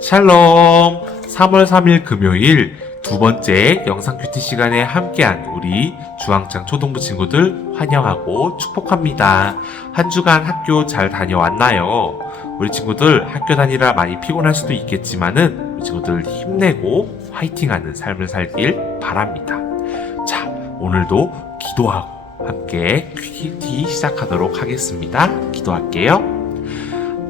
샬롬! 3월 3일 금요일 두 번째 영상 큐티 시간에 함께한 우리 주황장 초등부 친구들 환영하고 축복합니다. 한 주간 학교 잘 다녀왔나요? 우리 친구들 학교 다니라 많이 피곤할 수도 있겠지만은 우리 친구들 힘내고 화이팅하는 삶을 살길 바랍니다. 자, 오늘도 기도하고 함께 큐티 시작하도록 하겠습니다. 기도할게요.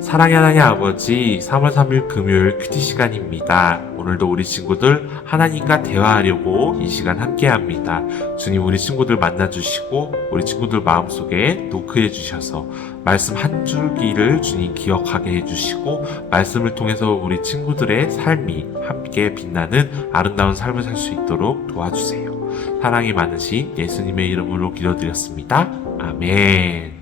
사랑의 하나님 아버지, 3월 3일 금요일 큐티 시간입니다. 오늘도 우리 친구들 하나님과 대화하려고 이 시간 함께 합니다. 주님 우리 친구들 만나주시고, 우리 친구들 마음속에 노크해 주셔서, 말씀 한 줄기를 주님 기억하게 해주시고, 말씀을 통해서 우리 친구들의 삶이 함께 빛나는 아름다운 삶을 살 수 있도록 도와주세요. 사랑이 많으신 예수님의 이름으로 기도드렸습니다. 아멘.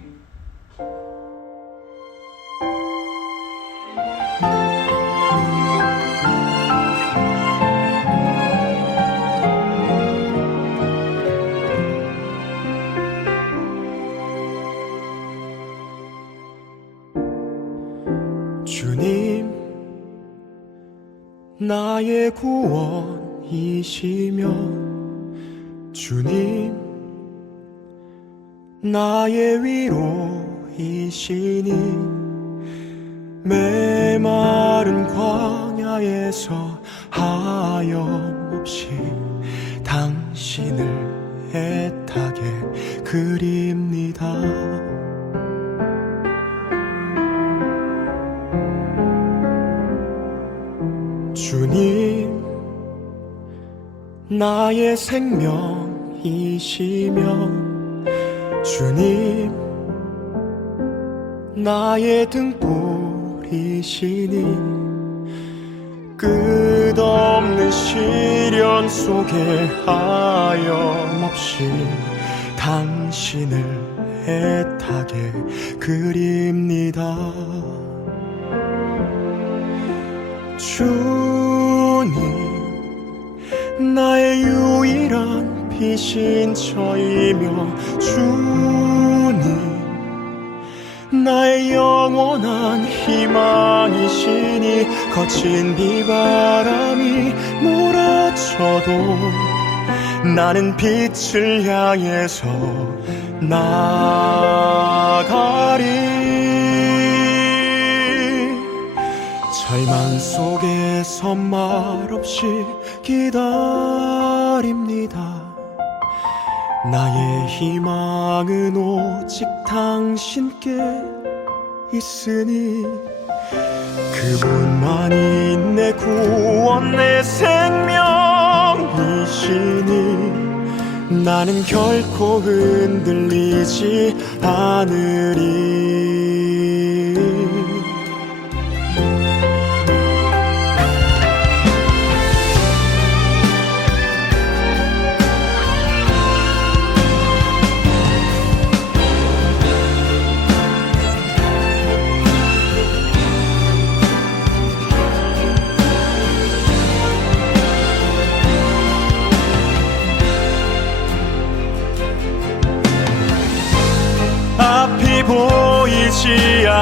위로이시니 메마른 광야에서 하염없이 당신을 애타게 그립니다. 주님, 나의 생명이시며, 주님, 나의 등불이시니, 끝없는 시련 속에 하염없이 당신을 애타게 그립니다. 주님 나의 유일한 빛인 저이며 주님 나의 영원한 희망이시니 거친 비바람이 몰아쳐도 나는 빛을 향해서 나가리 절망 속에서 말없이 기다립니다. 나의 희망은 오직 당신께 있으니 그분만이 내 구원 내 생명이시니 나는 결코 흔들리지 않으리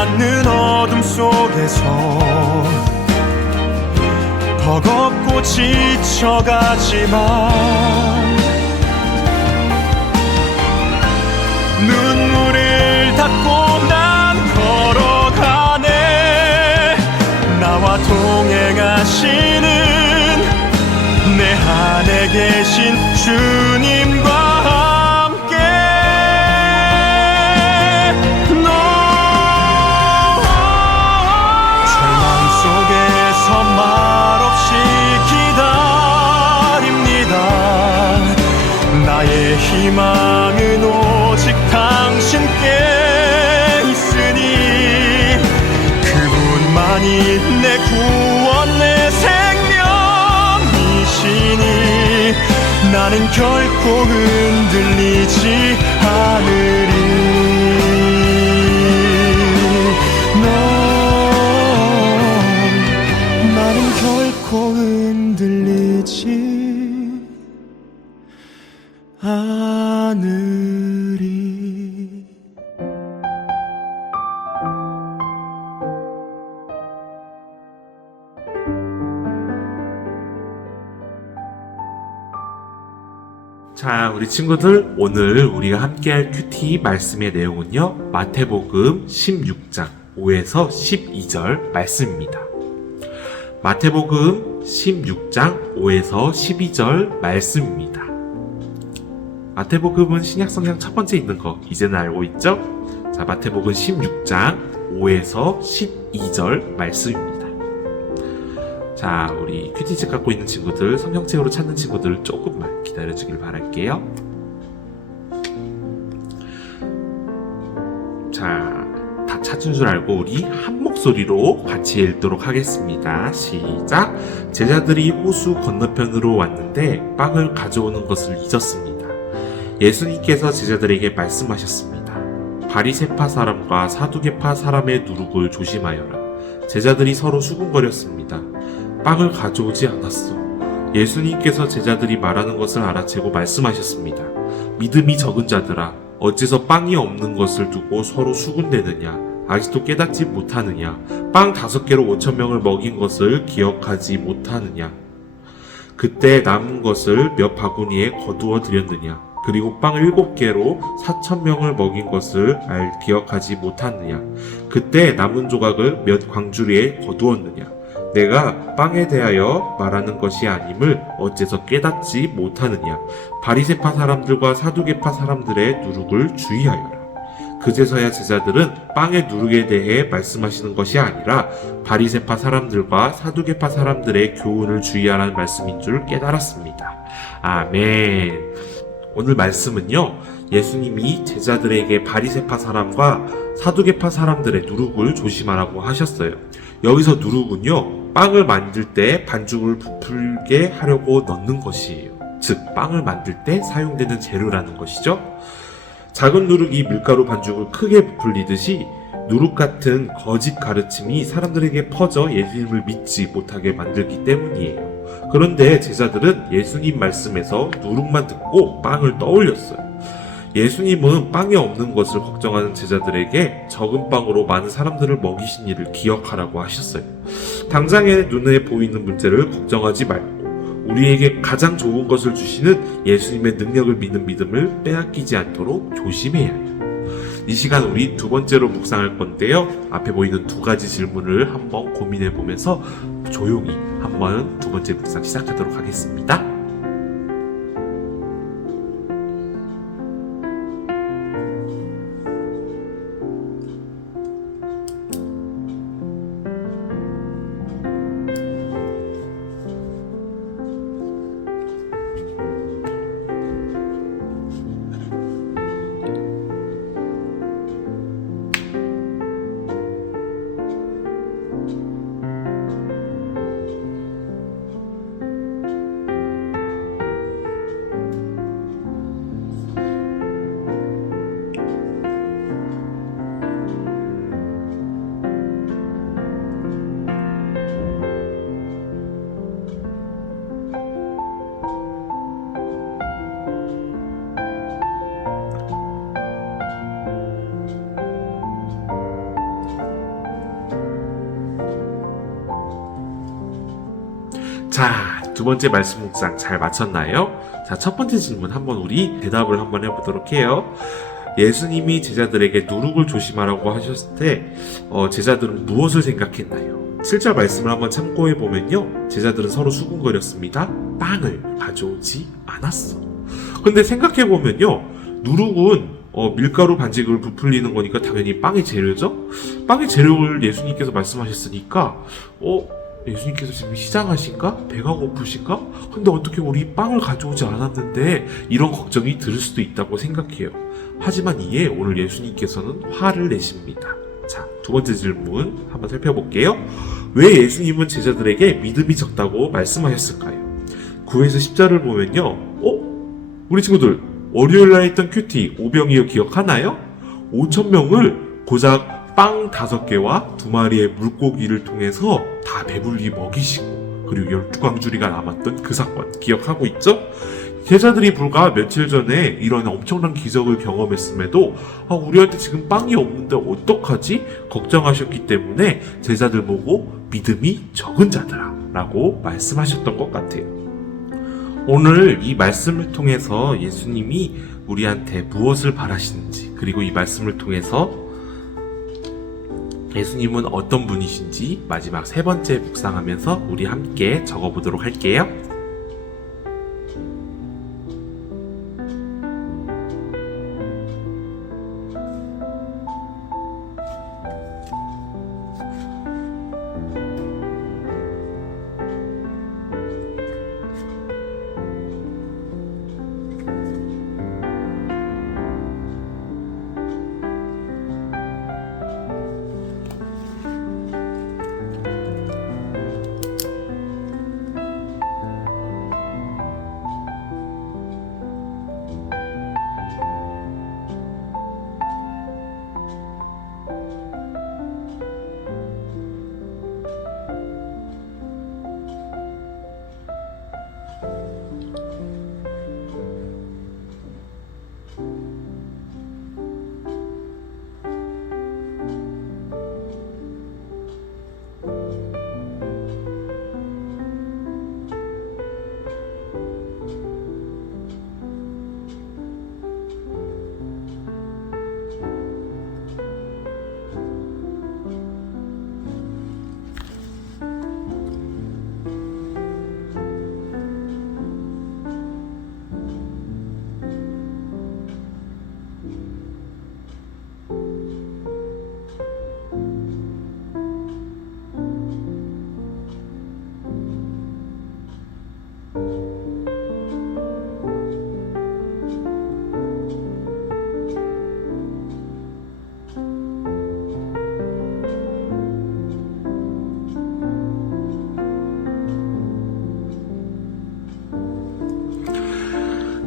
않는 어둠 속에서 버겁고 지쳐가지만 눈물을 닦고 난 걸어가네. 나와 동행하시는 내 안에 계신 주 나는 결코 흔들리지 않으리 자, 우리 친구들, 오늘 우리가 함께할 큐티 말씀의 내용은요, 마태복음 16장 5에서 12절 말씀입니다. 마태복음 16장 5에서 12절 말씀입니다. 마태복음은 신약 성경 첫 번째 있는 거 이제는 알고 있죠? 자, 마태복음 16장 5에서 12절 말씀입니다. 자, 우리 큐티책 갖고 있는 친구들, 성경책으로 찾는 친구들 조금만 기다려주길 바랄게요. 자, 다 찾은 줄 알고 우리 한 목소리로 같이 읽도록 하겠습니다. 시작. 제자들이 호수 건너편으로 왔는데 빵을 가져오는 것을 잊었습니다. 예수님께서 제자들에게 말씀하셨습니다. 바리세파 사람과 사두개파 사람의 누룩을 조심하여라. 제자들이 서로 수군거렸습니다. 빵을 가져오지 않았어. 예수님께서 제자들이 말하는 것을 알아채고 말씀하셨습니다. 믿음이 적은 자들아, 어째서 빵이 없는 것을 두고 서로 수군대느냐? 아직도 깨닫지 못하느냐? 빵 다섯 개로 오천 명을 먹인 것을 기억하지 못하느냐? 그때 남은 것을 몇 바구니에 거두어 드렸느냐? 그리고 빵 일곱 개로 사천 명을 먹인 것을 알 기억하지 못하느냐? 그때 남은 조각을 몇 광주리에 거두었느냐? 내가 빵에 대하여 말하는 것이 아님을 어째서 깨닫지 못하느냐? 바리세파 사람들과 사두개파 사람들의 누룩을 주의하여라. 그제서야 제자들은 빵의 누룩에 대해 말씀하시는 것이 아니라 바리세파 사람들과 사두개파 사람들의 교훈을 주의하라는 말씀인 줄 깨달았습니다. 아멘. 오늘 말씀은요. 예수님이 제자들에게 바리세파 사람과 사두개파 사람들의 누룩을 조심하라고 하셨어요. 여기서 누룩은요. 빵을 만들 때 반죽을 부풀게 하려고 넣는 것이에요. 즉 빵을 만들 때 사용되는 재료라는 것이죠. 작은 누룩이 밀가루 반죽을 크게 부풀리듯이 누룩 같은 거짓 가르침이 사람들에게 퍼져 예수님을 믿지 못하게 만들기 때문이에요. 그런데 제자들은 예수님 말씀에서 누룩만 듣고 빵을 떠올렸어요. 예수님은 빵이 없는 것을 걱정하는 제자들에게 적은 빵으로 많은 사람들을 먹이신 일을 기억하라고 하셨어요. 당장에 눈에 보이는 문제를 걱정하지 말고 우리에게 가장 좋은 것을 주시는 예수님의 능력을 믿는 믿음을 빼앗기지 않도록 조심해야 해요. 이 시간 우리 두 번째로 묵상할 건데요. 앞에 보이는 두 가지 질문을 한번 고민해 보면서 조용히 한번 두 번째 묵상 시작하도록 하겠습니다. 자, 두 번째 말씀 묵상 잘 마쳤나요? 자, 첫 번째 질문 한번 우리 대답을 한번 해보도록 해요. 예수님이 제자들에게 누룩을 조심하라고 하셨을 때, 어, 제자들은 무엇을 생각했나요? 7절 말씀을 한번 참고해 보면요. 제자들은 서로 수군거렸습니다. 빵을 가져오지 않았어. 근데 생각해 보면요. 누룩은 어, 밀가루 반죽을 부풀리는 거니까 당연히 빵의 재료죠? 빵의 재료를 예수님께서 말씀하셨으니까, 어, 예수님께서 지금 시장하신가? 배가 고프신가? 근데 어떻게 우리 빵을 가져오지 않았는데 이런 걱정이 들 수도 있다고 생각해요. 하지만 이에 오늘 예수님께서는 화를 내십니다. 자, 두 번째 질문 한번 살펴볼게요. 왜 예수님은 제자들에게 믿음이 적다고 말씀하셨을까요? 9에서 10절을 보면요. 어? 우리 친구들, 월요일 날 했던 큐티 오병이어 기억하나요? 5천명을 고작 빵 다섯 개와 두 마리의 물고기를 통해서 다 배불리 먹이시고 그리고 열두 광주리가 남았던 그 사건 기억하고 있죠? 제자들이 불과 며칠 전에 이런 엄청난 기적을 경험했음에도 아, 우리한테 지금 빵이 없는데 어떡하지? 걱정하셨기 때문에 제자들 보고 믿음이 적은 자들아 라고 말씀하셨던 것 같아요. 오늘 이 말씀을 통해서 예수님이 우리한테 무엇을 바라시는지, 그리고 이 말씀을 통해서 예수님은 어떤 분이신지 마지막 세 번째 묵상하면서 우리 함께 적어보도록 할게요.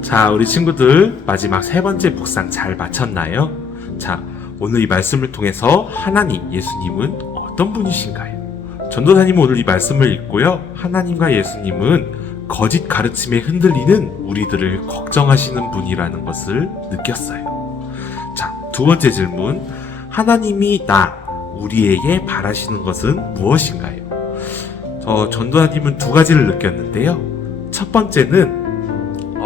자, 우리 친구들 마지막 세 번째 묵상 잘 마쳤나요? 자, 오늘 이 말씀을 통해서 하나님, 예수님은 어떤 분이신가요? 전도사님은 오늘 이 말씀을 읽고요. 하나님과 예수님은 거짓 가르침에 흔들리는 우리들을 걱정하시는 분이라는 것을 느꼈어요. 자, 두 번째 질문. 하나님이 나, 우리에게 바라시는 것은 무엇인가요? 저 전도사님은 두 가지를 느꼈는데요. 첫 번째는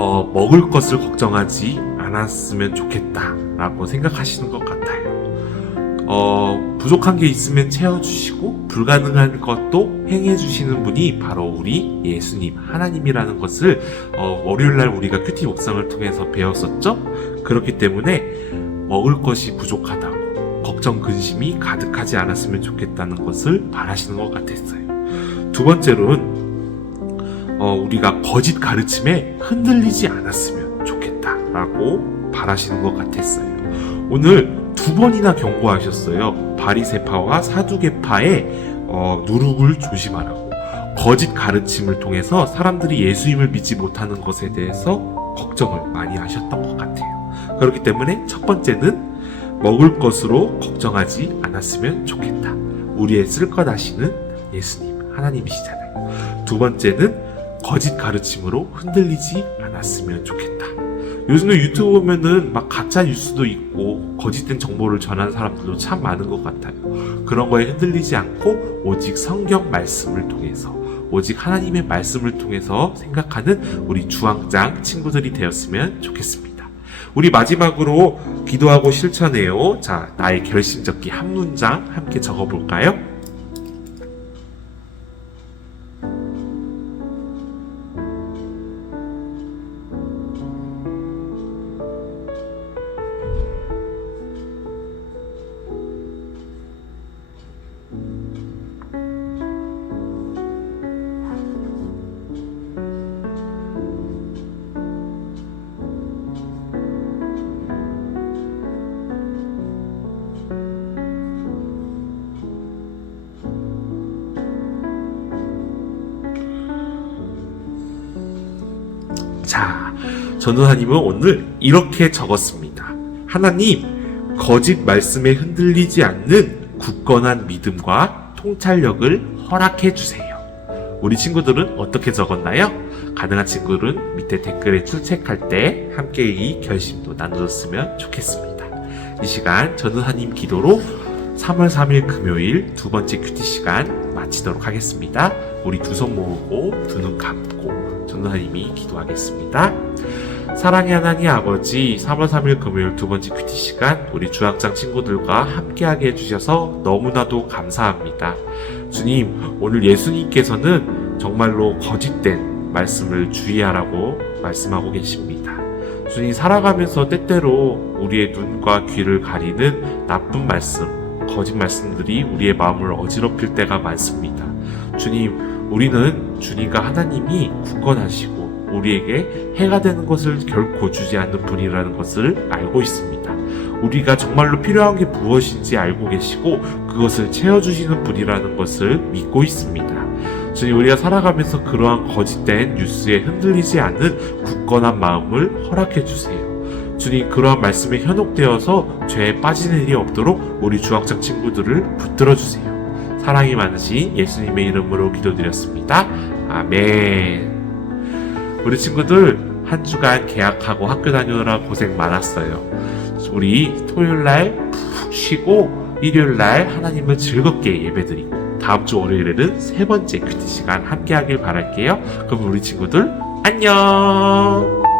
어, 먹을 것을 걱정하지 않았으면 좋겠다라고 생각하시는 것 같아요. 어, 부족한 게 있으면 채워주시고 불가능한 것도 행해주시는 분이 바로 우리 예수님 하나님이라는 것을 어, 월요일날 우리가 큐티 옥상을 통해서 배웠었죠. 그렇기 때문에 먹을 것이 부족하다고 걱정 근심이 가득하지 않았으면 좋겠다는 것을 바라시는 것 같았어요. 두 번째로는 어, 우리가 거짓 가르침에 흔들리지 않았으면 좋겠다라고 바라시는 것 같았어요. 오늘 두 번이나 경고하셨어요. 바리세파와 사두개파의 어, 누룩을 조심하라고. 거짓 가르침을 통해서 사람들이 예수님을 믿지 못하는 것에 대해서 걱정을 많이 하셨던 것 같아요. 그렇기 때문에 첫 번째는 먹을 것으로 걱정하지 않았으면 좋겠다. 우리의 쓸것 하시는 예수님, 하나님이시잖아요. 두 번째는 거짓 가르침으로 흔들리지 않았으면 좋겠다. 요즘에 유튜브 보면은 막 가짜 뉴스도 있고 거짓된 정보를 전하는 사람들도 참 많은 것 같아요. 그런 거에 흔들리지 않고 오직 성경 말씀을 통해서 오직 하나님의 말씀을 통해서 생각하는 우리 주황장 친구들이 되었으면 좋겠습니다. 우리 마지막으로 기도하고 실천해요. 자, 나의 결심 적기 한 문장 함께 적어볼까요? 자, 전도사님은 오늘 이렇게 적었습니다. 하나님, 거짓 말씀에 흔들리지 않는 굳건한 믿음과 통찰력을 허락해 주세요. 우리 친구들은 어떻게 적었나요? 가능한 친구들은 밑에 댓글에 출첵할 때 함께 이 결심도 나눠줬으면 좋겠습니다. 이 시간 전도사님 기도로 3월 3일 금요일 두 번째 큐티 시간 마치도록 하겠습니다. 우리 두 손 모으고 두 눈 감고 전도사님이 기도하겠습니다. 사랑의 하나님 아버지 3월 3일 금요일 두 번째 큐티 시간 우리 주학장 친구들과 함께하게 해주셔서 너무나도 감사합니다. 주님 오늘 예수님께서는 정말로 거짓된 말씀을 주의하라고 말씀하고 계십니다. 주님 살아가면서 때때로 우리의 눈과 귀를 가리는 나쁜 말씀, 거짓 말씀들이 우리의 마음을 어지럽힐 때가 많습니다. 주님, 우리는 주님과 하나님이 굳건하시고 우리에게 해가 되는 것을 결코 주지 않는 분이라는 것을 알고 있습니다. 우리가 정말로 필요한 게 무엇인지 알고 계시고 그것을 채워주시는 분이라는 것을 믿고 있습니다. 주님, 우리가 살아가면서 그러한 거짓된 뉴스에 흔들리지 않는 굳건한 마음을 허락해 주세요. 주님, 그러한 말씀에 현혹되어서 죄에 빠지는 일이 없도록 우리 주학장 친구들을 붙들어 주세요. 사랑이 많으신 예수님의 이름으로 기도드렸습니다. 아멘. 우리 친구들 한 주간 계약하고 학교 다녀오느라 고생 많았어요. 우리 토요일 날 푹 쉬고 일요일 날 하나님을 즐겁게 예배드리고 다음 주 월요일에는 세 번째 큐티 시간 함께 하길 바랄게요. 그럼 우리 친구들 안녕!